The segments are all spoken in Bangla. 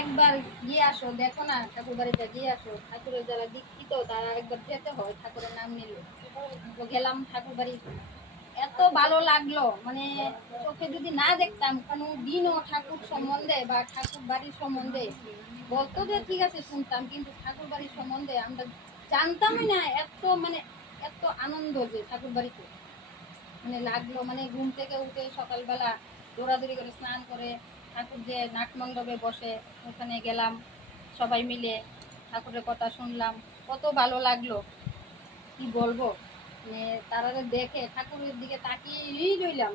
একবার গিয়ে আসো, দেখো না ঠাকুর বাড়িতে গিয়ে আসো। ঠাকুরের যারা দীক্ষিত তারা একবার যেতে হয় ঠাকুরের নাম নিলে। তো গেলাম ঠাকুর বাড়ি, এত ভালো লাগলো, মানে চোখে যদি না দেখতাম কোনো দিনও ঠাকুর সম্বন্ধে বা ঠাকুর বাড়ির সম্বন্ধে, বলতো যে ঠিক আছে শুনতাম, কিন্তু ঠাকুর বাড়ির সম্বন্ধে আমরা জানতামই না। এত মানে এত আনন্দ যে ঠাকুর বাড়িতে মানে লাগলো, মানে ঘুম থেকে উঠে সকালবেলা দৌড়াদৌড়ি করে স্নান করে ঠাকুর যে নাটমণ্ডপে বসে ওখানে গেলাম, সবাই মিলে ঠাকুরের কথা শুনলাম, কত ভালো লাগলো কি বলবো। মানে তারা দেখে ঠাকুরের দিকে তাকিয়েই রইলাম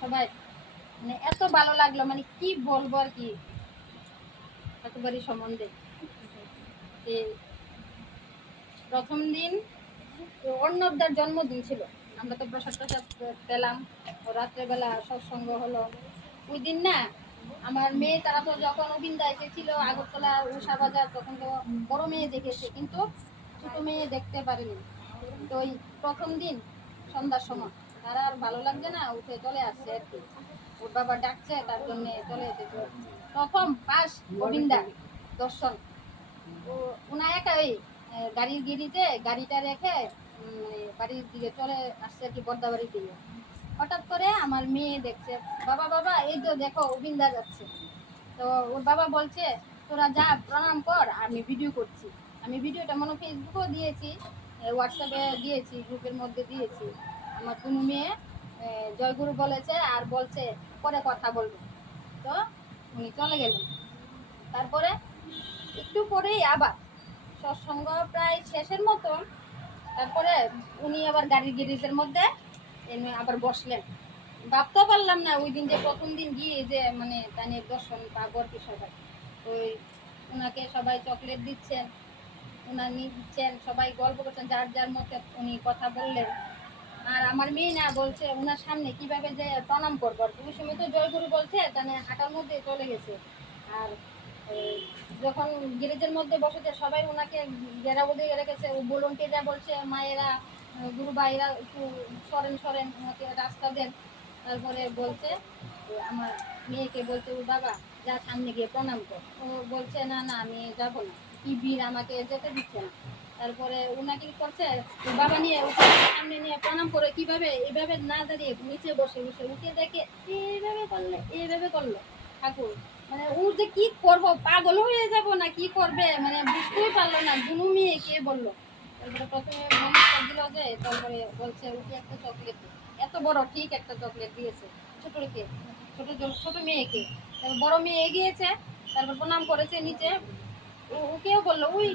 সবাই, মানে এত ভালো লাগলো, মানে কি বলবো আর কি ঠাকুর বাড়ির সম্বন্ধে। প্রথম দিন অর্ণবদার জন্মদিন ছিল, আমরা তো প্রসাদ টসাদ পেলাম, রাত্রেবেলা সৎসঙ্গ হলো। ওই দিন না আমার মেয়ে তারা তো যখন অবিন্দা এসেছিল আগরতলা উষা বাজার, তখন তো বড় মেয়ে দেখেছে কিন্তু ছোট মেয়ে দেখতে পারেনি। তো ওই প্রথম দিন সন্ধ্যার সময় তারা আর ভালো লাগছে না, উঠে চলে আসছে আর কি, ওর বাবা ডাকছে তার জন্য চলে এসেছে। প্রথম পাশ গোবিন্দা দর্শন, ওনা একা ওই গাড়ির গিরিতে গাড়িটা রেখে বাড়ির দিকে চলে আসছে আর কি, বর্দা বাড়ির দিকে। হঠাৎ করে আমার মেয়ে দেখছে, বাবা বাবা এই তো দেখো অবিন্দা যাচ্ছে। তো ওর বাবা বলছে তোরা যা প্রণাম কর, আমি ভিডিও করছি। আমি ভিডিওটা মনে ফেসবুকেও দিয়েছি, হোয়াটসঅ্যাপে দিয়েছি, গ্রুপের মধ্যে দিয়েছি। আমার কোনো মেয়ে জয়গুরু বলেছে আর বলছে পরে কথা বলবো। তো উনি চলে গেলেন। তারপরে একটু পরেই আবার সৎসঙ্গ প্রায় শেষের মতো, তারপরে উনি আবার গাড়ির গ্যারেজের মধ্যে এনে আবার বসলেন। ভাবতে পারলাম না ওই দিন যে প্রথম দিন গিয়ে যে মানে তানের দর্শন পাবো আর কি সবাই। ওই ওনাকে সবাই চকলেট দিচ্ছেন, ওনার নিচ্ছেন, সবাই গল্প করছেন, যার যার মতে উনি কথা বললেন। আর আমার মেয়ে না বলছে ওনার সামনে কিভাবে যে প্রণাম করবো, আর ওই সময় তো জয়গুরু বলছে তাহলে হাঁটার মধ্যে চলে গেছে। আর যখন গ্যারেজের মধ্যে বসেছে সবাই ওনাকে ঘেরাবদি রেখেছে, ও ভলন্টিয়াররা বলছে মায়েরা গুরু ভাইরা একটু সরেন সরেন, ওনাকে রাস্তা দেন। তারপরে বলছে আমার মেয়েকে বলছে ও বাবা যা সামনে গিয়ে প্রণাম কর। ও বলছে না না আমি যাবো না, কি ভিড়, আমাকে যেতে দিচ্ছে না। তারপরে ওনাকে কি করছে, ওর বাবা নিয়ে ওকে সামনে নিয়ে প্রণাম করে কিভাবে এইভাবে না দাঁড়িয়ে নিচে বসে বসে উঠে দেখে এইভাবে করলো ঠাকুর। মানে ও যে কি করবো, পাগল হয়ে যাব না কি করবে, মানে বুঝতেই পারলো না, দুনু মেয়ে কে বললো। তারপরে প্রথমে নমস্কার দিল, যে তারপরে বলছে ওকে একটা চকলেট, এত বড় ঠিক একটা চকলেট দিয়েছে ছোটকে, ছোট মেয়েকে। তারপর বড় মেয়ে এগিয়েছে, তারপর প্রণাম করেছে নিচে, ওকেও বললো ওই